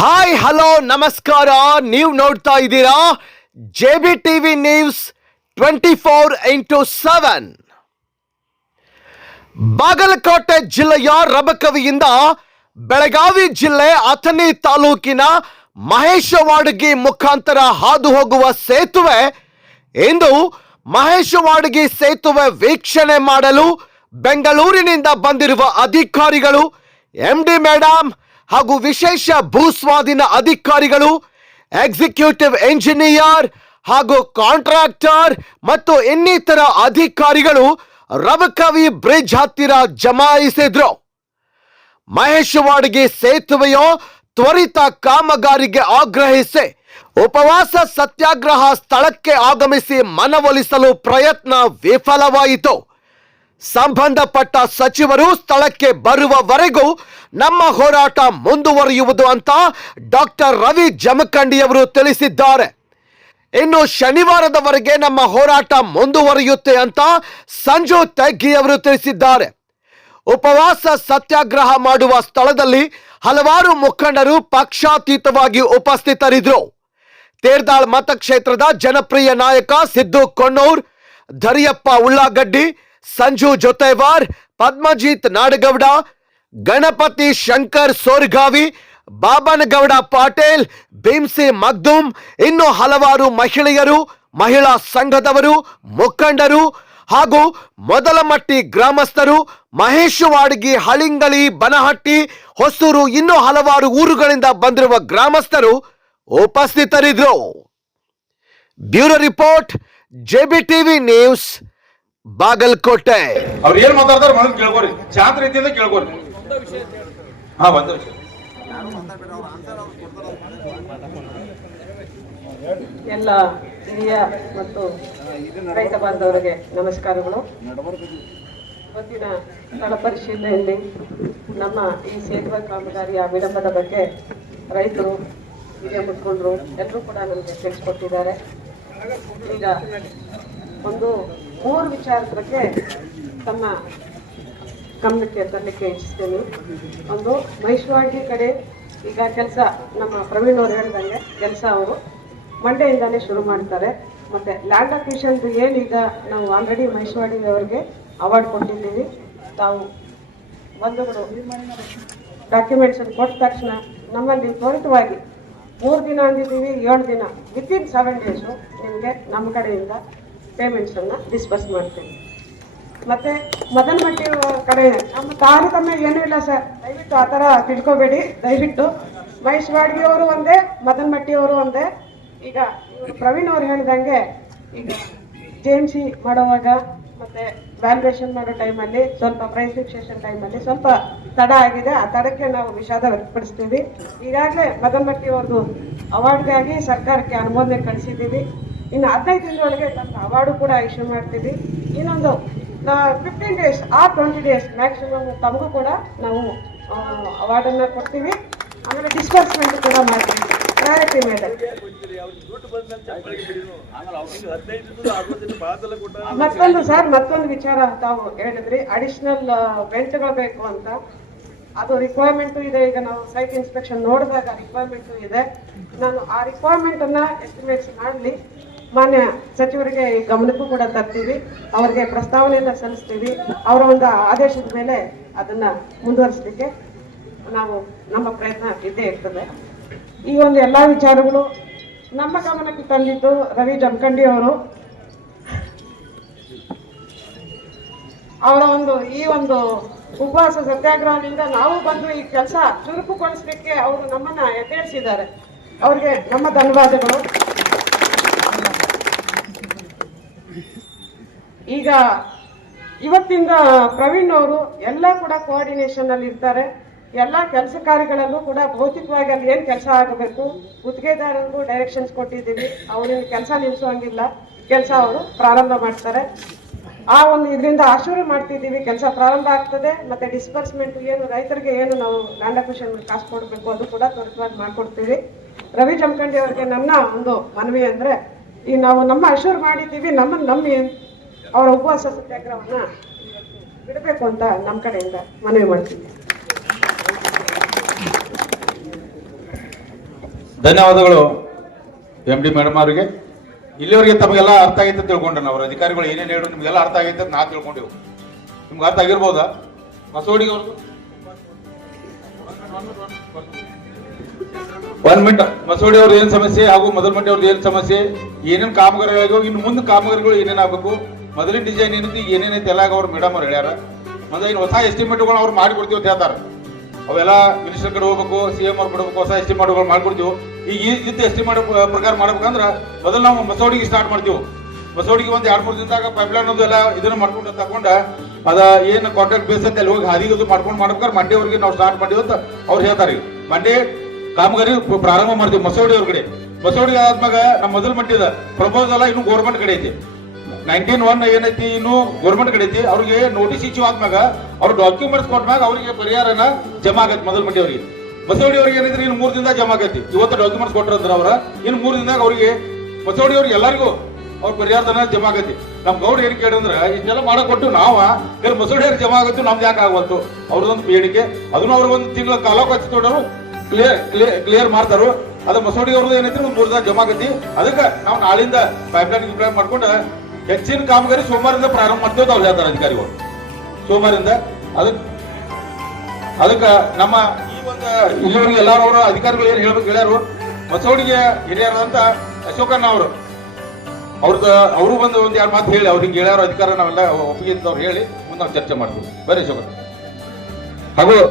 Hi hello ನಮಸ್ಕಾರ. ನೀವು ನೋಡ್ತಾ ಇದ್ದೀರಾ? J B T V news twenty four into seven Bagalkote ಜಿಲ್ಲೆಯ ರಬಕವಿಯಿಂದ ಬೆಳಗಾವಿ ಜಿಲ್ಲೆ ಅಥಣಿ ತಾಲೂಕಿನ ಮಹೇಶವಾಡಗಿ ಮುಖಾಂತರ ಹಾದು ಹೋಗುವ ಸೇತುವೆ ಇಂದು ಮಹೇಶವಾಡಗಿ ಸೇತುವೆ ವೀಕ್ಷಣೆ ಮಾಡಲು ಬೆಂಗಳೂರಿನಿಂದ ಬಂದಿರುವ ಅಧಿಕಾರಿಗಳು ಎಂಡಿ ಮೇಡಮ್ ಹಾಗೂ ವಿಶೇಷ ಭೂಸ್ವಾಧೀನ ಅಧಿಕಾರಿಗಳು ಎಕ್ಸಿಕ್ಯೂಟಿವ್ ಎಂಜಿನಿಯರ್ ಹಾಗೂ ಕಾಂಟ್ರಾಕ್ಟರ್ ಮತ್ತು ಇನ್ನಿತರ ಅಧಿಕಾರಿಗಳು ರವಕವಿ ಬ್ರಿಡ್ಜ್ ಹತ್ತಿರ ಜಮಾಯಿಸಿದ್ರು. ಮಹೇಶವಾಡಿಗೆ ಸೇತುವೆಯ ತ್ವರಿತ ಕಾಮಗಾರಿಗೆ ಆಗ್ರಹಿಸಿ, ಉಪವಾಸ ಸತ್ಯಾಗ್ರಹ ಸ್ಥಳಕ್ಕೆ ಆಗಮಿಸಿ ಮನವೊಲಿಸಲು ಪ್ರಯತ್ನ ವಿಫಲವಾಯಿತು. ಸಂಬಂಧಪಟ್ಟ ಸಚಿವರು ಸ್ಥಳಕ್ಕೆ ಬರುವವರೆಗೂ ನಮ್ಮ ಹೋರಾಟ ಮುಂದುವರಿಯುವುದು ಅಂತ ಡಾಕ್ಟರ್ ರವಿ ಜಮಖಂಡಿಯವರು ತಿಳಿಸಿದ್ದಾರೆ. ಇನ್ನು ಶನಿವಾರದವರೆಗೆ ನಮ್ಮ ಹೋರಾಟ ಮುಂದುವರಿಯುತ್ತೆ ಅಂತ ಸಂಜು ತೆಗ್ಗಿ ಅವರು ತಿಳಿಸಿದ್ದಾರೆ. ಉಪವಾಸ ಸತ್ಯಾಗ್ರಹ ಮಾಡುವ ಸ್ಥಳದಲ್ಲಿ ಹಲವಾರು ಮುಖಂಡರು ಪಕ್ಷಾತೀತವಾಗಿ ಉಪಸ್ಥಿತರಿದ್ದರು. ತೇರ್ದಾಳ್ ಮತಕ್ಷೇತ್ರದ ಜನಪ್ರಿಯ ನಾಯಕ ಸಿದ್ದು ಕೊಣ್ಣೂರ್, ಧರಿಯಪ್ಪ ಉಳ್ಳಾಗಡ್ಡಿ ಸಂಜು ಜೊತೆವಾರ್ ಪದ್ಮಜಿತ್ ನಾಡಗೌಡ, ಗಣಪತಿ ಶಂಕರ್ ಸೋರ್ಗಾವಿ, ಬಾಬನಗೌಡ ಪಾಟೇಲ್, ಭೀಮ್ಸಿ ಮಗ್ದುಮ್ ಇನ್ನು ಹಲವಾರು ಮಹಿಳೆಯರು, ಮಹಿಳಾ ಸಂಘದವರು, ಮುಖಂಡರು ಹಾಗೂ ಮೊದಲಮಟ್ಟಿ ಗ್ರಾಮಸ್ಥರು ಮಹೇಶವಾಡಗಿ ಹಳಿಂಗಳಿ, ಬನಹಟ್ಟಿ, ಹೊಸೂರು, ಇನ್ನೂ ಹಲವಾರು ಊರುಗಳಿಂದ ಬಂದಿರುವ ಗ್ರಾಮಸ್ಥರು ಉಪಸ್ಥಿತರಿದ್ದರು. Bureau report J B TV news. Bagalkote. ಅವ್ರು ಏನ್ ಮಾತಾಡ್ತಾರ ಮನ ಕೇಳ್ಕೊರಿ. ಶಾಂತ ರೀತಿಯಿಂದ ಕೇಳ್ಕೊರಿ. ಹಾ ಬಂದ. ವಿಷಯ ಎಲ್ಲ ಹಿರಿಯ ಮತ್ತು ರೈತ ಬಾಂಧವರಿಗೆ ನಮಸ್ಕಾರಗಳು. ಇವತ್ತಿನ ಸ್ಥಳ ಪರಿಶೀಲನೆಯಲ್ಲಿ ನಮ್ಮ ಈ ಸೇತುವೆ ಕಾಮಗಾರಿಯ ವಿಳಂಬದ ಬಗ್ಗೆ ರೈತರು ಹಿರಿಯ ಮುಖಂಡರು ಎಲ್ಲರೂ ಕೂಡ ನಮಗೆ ತಿಳಿಸ್ಕೊಟ್ಟಿದ್ದಾರೆ. ಈಗ ಒಂದು ಮೂರು ವಿಚಾರದ ಬಗ್ಗೆ ತಮ್ಮ ಗಮನಕ್ಕೆ ತರಲಿಕ್ಕೆ ಇಚ್ಛಿಸ್ತೇನೆ. ಒಂದು ಮೈಸೂರಾಗಿ ಕಡೆ ಈಗ ಕೆಲಸ ನಮ್ಮ ಪ್ರವೀಣ್ ಅವರು ಹೇಳಿದಂಗೆ ಕೆಲಸ ಅವರು ಮಂಡೆಯಿಂದಾನೇ ಶುರು ಮಾಡ್ತಾರೆ. ಮತ್ತೆ ಲ್ಯಾಂಡ್ ಅಕ್ವಿಷನ್ದು ಏನೀಗ ನಾವು ಆಲ್ರೆಡಿ ಅವರಿಗೆ ಅವಾರ್ಡ್ ಕೊಟ್ಟಿದ್ದೀವಿ. ತಾವು ಬಂಧುಗಳು ಡಾಕ್ಯುಮೆಂಟ್ಸ್ ಕೊಟ್ಟ ತಕ್ಷಣ ನಮ್ಮಲ್ಲಿ ತ್ವರಿತವಾಗಿ ಮೂರು ದಿನ ಅಂದಿದ್ದೀವಿ, ಏಳು ದಿನ. ವಿತಿನ್ ಸೆವೆನ್ ಡೇಸು ನಿಮಗೆ ನಮ್ಮ ಕಡೆಯಿಂದ ಪೇಮೆಂಟ್ಸನ್ನು ಡಿಸ್ಬರ್ಸ್ ಮಾಡ್ತೇನೆ. ಮತ್ತೆ ಮದನ್ ಮಟ್ಟಿ ಕಡೆ ನಮ್ಮ ತಾರತಮ್ಯ ಏನೂ ಇಲ್ಲ ಸರ್. ದಯವಿಟ್ಟು ಆ ಥರ ತಿಳ್ಕೊಬೇಡಿ, ದಯವಿಟ್ಟು. ಮಹೇಶ್ ಅವರು ಒಂದೇ, ಮದನ್ ಮಟ್ಟಿ ಅವರು ಒಂದೇ. ಈಗ ಪ್ರವೀಣ್ ಅವ್ರು ಹೇಳಿದಂಗೆ ಈಗ ಜೆ ಎಂ ಸಿ ಮಾಡುವಾಗ ಮತ್ತೆ ವ್ಯಾಲ್ಯೂಯೇಷನ್ ಮಾಡೋ ಟೈಮಲ್ಲಿ ಸ್ವಲ್ಪ ಪ್ರೈಸ್ ಫಿಕ್ಸೇಷನ್ ಟೈಮಲ್ಲಿ ಸ್ವಲ್ಪ ತಡ ಆಗಿದೆ. ಆ ತಡಕ್ಕೆ ನಾವು ವಿಷಾದ ವ್ಯಕ್ತಪಡಿಸ್ತೀವಿ. ಈಗಾಗಲೇ ಮದನ್ ಮಟ್ಟಿ ಅವ್ರದ್ದು ಅವಾರ್ಡ್ಗಾಗಿ ಸರ್ಕಾರಕ್ಕೆ ಅನುಮೋದನೆ ಕಳಿಸಿದ್ದೀವಿ. ಇನ್ನು ಹದಿನೈದು ದಿನದೊಳಗೆ ತಮ್ಮ ಅವಾರ್ಡು ಕೂಡ ಇಶ್ಯೂ ಮಾಡ್ತೀವಿ. ಇನ್ನೊಂದು ಫಿಫ್ಟೀನ್ ಡೇಸ್ ಆ ಟ್ವೆಂಟಿ ಡೇಸ್ ಮ್ಯಾಕ್ಸಿಮಮ್ ತಮಗೂ ಕೂಡ ನಾವು ಅವಾರ್ಡನ್ನು ಕೊಡ್ತೀವಿ. ಆಮೇಲೆ ಡಿಸ್ಬರ್ಸ್ಮೆಂಟ್ ಕೂಡ ಮಾಡ್ತೀವಿ. ಪ್ರಯಾರಿಟಿ ಮೇಲೆ. ಮತ್ತೊಂದು ಸರ್, ಮತ್ತೊಂದು ವಿಚಾರ ತಾವು ಹೇಳಿದ್ರಿ. ಅಡಿಷನಲ್ ವೆಂಟ್ಗಳು ಬೇಕು ಅಂತ. ಅದು ರಿಕ್ವೈರ್ಮೆಂಟ್ ಇದೆ. ಈಗ ನಾವು ಸೈಟ್ ಇನ್ಸ್ಪೆಕ್ಷನ್ ನೋಡಿದಾಗ ರಿಕ್ವೈರ್ಮೆಂಟ್ ಇದೆ. ನಾನು ಆ ರಿಕ್ವೈರ್ಮೆಂಟ್ ಅನ್ನ ಎಸ್ಟಿಮೇಟ್ಸ್ ಮಾಡಲಿ. ಮಾನ್ಯ ಸಚಿವರಿಗೆ ಗಮನಕ್ಕೂ ಕೂಡ ತರ್ತೀವಿ, ಅವರಿಗೆ ಪ್ರಸ್ತಾವನೆಯನ್ನ ಸಲ್ಲಿಸ್ತೀವಿ. ಅವರ ಒಂದು ಆದೇಶದ ಮೇಲೆ ಅದನ್ನ ಮುಂದುವರಿಸಲಿಕ್ಕೆ ನಾವು ನಮ್ಮ ಪ್ರಯತ್ನ ಇದ್ದೇ ಇರ್ತದೆ. ಈ ಒಂದು ಎಲ್ಲ ವಿಚಾರಗಳು ನಮ್ಮ ಗಮನಕ್ಕೆ ತಂದಿದ್ದು ರವಿ ಜಮಖಂಡಿ ಅವರು. ಅವರ ಒಂದು, ಈ ಒಂದು ಉಪವಾಸ ಸತ್ಯಾಗ್ರಹದಿಂದ ನಾವು ಬಂದು ಈ ಕೆಲಸ ಚುರುಕುಗೊಳಿಸ್ಲಿಕ್ಕೆ ಅವರು ನಮ್ಮನ್ನ ಎದ್ದೇಳಿಸಿದ್ದಾರೆ. ಅವ್ರಿಗೆ ನಮ್ಮ ಧನ್ಯವಾದಗಳು. ಈಗ ಇವತ್ತಿಂದ ಪ್ರವೀಣ್ ಅವರು ಎಲ್ಲ ಕೂಡ ಕೋಆರ್ಡಿನೇಷನ್ ಅಲ್ಲಿ ಇರ್ತಾರೆ. ಎಲ್ಲ ಕೆಲಸ ಕಾರ್ಯಗಳಲ್ಲೂ ಕೂಡ ಭೌತಿಕವಾಗಿ ಅಲ್ಲಿ ಏನು ಕೆಲಸ ಆಗಬೇಕು ಗುತ್ತಿಗೆದಾರರಿಗೂ ಡೈರೆಕ್ಷನ್ಸ್ ಕೊಟ್ಟಿದ್ದೀವಿ. ಅವರಿಂದ ಕೆಲಸ ನಿಲ್ಲಿಸುವಂಗಿಲ್ಲ ಕೆಲಸ ಅವರು ಪ್ರಾರಂಭ ಮಾಡ್ತಾರೆ. ಆ ಒಂದು ಇದರಿಂದ ಆಶೂರು ಮಾಡ್ತಿದ್ದೀವಿ. ಕೆಲಸ ಪ್ರಾರಂಭ ಆಗ್ತದೆ. ಮತ್ತೆ ಡಿಸ್ಬರ್ಸ್ಮೆಂಟ್ ಏನು, ರೈತರಿಗೆ ಏನು ನಾವು ಲ್ಯಾಂಡ್ ಅಕ್ವಿಷನ್ ಕಾಸು ಕೊಡಬೇಕು ಅದು ಕೂಡ ತ್ವರಿತವಾಗಿ ಮಾಡಿಕೊಡ್ತೀವಿ. ರವಿ ಜಮಖಂಡಿ ಅವರಿಗೆ ನನ್ನ ಒಂದು ಮನವಿ ಅಂದ್ರೆ, ಈ ನಾವು ನಮ್ಮ ಅಶೂರ್ ಮಾಡಿದ್ದೀವಿ. ನಮ್ಮನ್ನು ನಂಬಿ ಅವರ ಉಪವಾಸ ಸತ್ಯಾಗ್ರಹವನ್ನ ಬಿಡಬೇಕು ಅಂತ ನಮ್ಮ ಕಡೆಯಿಂದ ಮನವಿ ಮಾಡ್ತೀನಿ. ಧನ್ಯವಾದಗಳು ಎಂ ಡಿ ಮೇಡಮ್ ಅವರಿಗೆ. ಇಲ್ಲಿವರೆಗೆ ತಮಗೆಲ್ಲ ಅರ್ಥ ಆಗೈತೆ ತಿಳ್ಕೊಂಡೆ ತಿಳ್ಕೊಂಡ್ರೆ ಅವ್ರ ಅಧಿಕಾರಿಗಳು ಏನೇನು ಹೇಳಿದ್ರು ನಿಮ್ಗೆಲ್ಲ ಅರ್ಥ ಆಗೈತೆ ಅಂತ ನಾ ತಿಳ್ಕೊಂಡೆವು. ನಿಮ್ಗೆ ಅರ್ಥ ಆಗಿರ್ಬೋದಾ? ಮಸೋಡಿಗೆ ಅವ್ರದ್ದು ಒಂದ್ ಮಿನಿಟ್. ಮಸೋಡಿ ಅವ್ರದ್ದು ಏನ್ ಸಮಸ್ಯೆ ಹಾಗೂ ಮೊದಲ ಮಟ್ಟಿ ಅವ್ರದ್ದು ಏನ್ ಸಮಸ್ಯೆ? ಏನೇನು ಕಾಮಗಾರಿಗಳು ಇನ್ನು ಮುಂದೆ ಕಾಮಗಾರಿಗಳು ಏನೇನಾಗಬೇಕು ಮೊದಲಿನ ಡಿಸೈನ್ ಏನೈತಿ ಏನೇನೈತಿ ಎಲ್ಲ ಅವ್ರು ಮೇಡಮ್ ಅವ್ರು ಹೇಳ್ಯಾರ. ಮತ್ತೆ ಇನ್ನು ಹೊಸ ಎಸ್ಟಿಮೇಟ್ಗಳು ಅವ್ರು ಮಾಡಿಕೊಡ್ತೀವಿ ಅಂತ ಹೇಳ್ತಾರೆ. ಅವೆಲ್ಲ ಮಿನಿಸ್ಟರ್ ಕಡೆ ಹೋಗ್ಬೇಕು ಸಿ ಎಂ ಅವ್ರು ಬಿಡ್ಬೇಕು ಹೊಸ ಎಸ್ಟಿಮೇಟ್ಗಳು ಮಾಡ್ಕೊಡ್ತೀವಿ. ಈಗ ಈ ರೀತಿ ಎಸ್ಟಿಮೇಟ್ ಪ್ರಕಾರ ಮಾಡ್ಬೇಕಂದ್ರೆ ಮೊದಲು ನಾವು ಮಸೋಡಿಗೆ ಸ್ಟಾರ್ಟ್ ಮಾಡ್ತೀವಿ. ಮಸೋಡಿಗೆ ಒಂದು ಎರಡು ಮೂರು ದಿನದಾಗ ಪೈಪ್ಲೈನ್ ಎಲ್ಲ ಇದನ್ನ ಮಾಡ್ಕೊಂಡು ತಕೊಂಡ ಅದ ಏನು ಕಾಂಟ್ರಾಕ್ಟ್ ಬೇಸ್ ಅಂತ ಅಲ್ಲಿ ಹೋಗಿ ಹಾದಿಗೆ ಅದು ಮಾಡ್ಕೊಂಡು ಮಾಡ್ಬೇಕಾರೆ ಮಂಡ್ಯ ಅವ್ರಿಗೆ ನಾವು ಸ್ಟಾರ್ಟ್ ಮಾಡಿವಿ ಅಂತ ಅವ್ರು ಹೇಳ್ತಾರೆ. ಮಂಡ್ಯ ಕಾಮಗಾರಿ ಪ್ರಾರಂಭ ಮಾಡ್ತೀವಿ ಮಸೋಡಿ ಅವ್ರ ಕಡೆ. ಮಸೋಡಿ ಆದ್ಮಾಗ ನಮ್ಮ ಮೊದಲು ಮಟ್ಟಿದ ಪ್ರಪೋಸಲ್ ಇನ್ನು ಗೌರ್ಮೆಂಟ್ ಕಡೆ ಐತಿ. ನೈನ್ಟೀನ್ ಒನ್ ಏನೈತಿ, ಇನ್ನು ಗೌರ್ಮೆಂಟ್ ಕಡೆ ಐತಿ, ಅವ್ರಿಗೆ ನೋಟಿಸ್ ಇಶ್ಯೂ ಆದ್ಮ್ಯಾಗ, ಅವ್ರ ಡಾಕ್ಯುಮೆಂಟ್ಸ್ ಕೊಟ್ಮ್ಯಾಗ ಅವ್ರಿಗೆ ಪರಿಹಾರನ ಜಮಾ ಆಗತ್ತೆ ಮೊದಲ ಮಟ್ಟಿ ಅವ್ರಿಗೆ. ಬಸವಡಿ ಅವ್ರಿಗೆ ಏನಿದ್ರೆ ಇನ್ನು ಮೂರು ದಿನದಾಗ ಜಮಾ ಆಗೈತಿ. ಇವತ್ತು ಡಾಕ್ಯುಮೆಂಟ್ಸ್ ಕೊಟ್ಟರಂದ್ರ ಅವ್ರ, ಇನ್ನು ಮೂರು ದಿನದಾಗ ಅವರಿಗೆ ಬಸವಡಿ ಅವ್ರಿಗೆ ಎಲ್ಲರಿಗೂ ಅವ್ರ ಪರಿಹಾರದನ ಜಮಾ ಆಗೈತಿ. ನಮ್ ಗೌಡ ಏನ್ ಕೇಳಿದ್ರ ಇಷ್ಟೆಲ್ಲ ಮಾಡಕ್ ಕೊಟ್ಟು ನಾವ ಕೆಲ ಮಸೋಡಿ ಅವ್ರಿಗೆ ಜಮಾ ಆಗತ್ತು ನಮ್ದು ಯಾಕೆ ಆಗುವಂತು ಅವ್ರದೊಂದು ಬೇಡಿಕೆ ಅದನ್ನು ಅವ್ರ ಒಂದು ತಿಂಗಳ ಕಾಲಾವಕಾಶ ತೊಗೊಂಡರು ಕ್ಲಿಯರ್ ಕ್ಲಿಯರ್ ಕ್ಲಿಯರ್ ಮಾಡ್ತಾರು. ಅದು ಮಸೋಡಿ ಅವ್ರದ್ದು ಏನೈತಿ ಮೂರು ದಿನ ಜಮಾ ಆಗೈತಿ. ಅದಕ್ಕೆ ನಾವು ನಾಳಿಂದ ಪೈಪ್ಲೈನ್ ಗಿಪ್ಲೈನ್ ಮಾಡ್ಕೊಂಡು ಹೆಚ್ಚಿನ ಕಾಮಗಾರಿ ಸೋಮವಾರದಿಂದ ಪ್ರಾರಂಭ ಮಾಡ್ತೇವೆ ಅವ್ರು ಹೇಳ್ತಾರೆ ಅಧಿಕಾರಿಗಳು. ಸೋಮವಾರದಿಂದ ಅದಕ್ಕೆ ಅದಕ್ಕೆ ನಮ್ಮ ಈ ಒಂದು ಇಲ್ಲಿವರೆಗೆ ಎಲ್ಲಾರು ಅವರು ಅಧಿಕಾರಿಗಳು ಏನು ಹೇಳ್ಬೇಕು ಹೇಳ್ಯಾರು? ಮಸೌಡಿಗೆ ಹಿರಿಯರ ಅಂತ ಅಶೋಕಣ್ಣ ಅವರು. ಅವ್ರದ ಅವರು ಬಂದು ಒಂದ್ ಎರಡು ಮಾತು ಹೇಳಿ ಅವ್ರಿಗೆ ಹೇಳ್ಯಾರ ಅಧಿಕಾರ ನಾವೆಲ್ಲ ಒಪ್ಪಿಗೆ ಅವ್ರು ಹೇಳಿ, ಮುಂದೆ ನಾವು ಚರ್ಚೆ ಮಾಡ್ತೀವಿ. ಬರೀ ಅಶೋಕಣ್ಣ. ಹಾಗೂ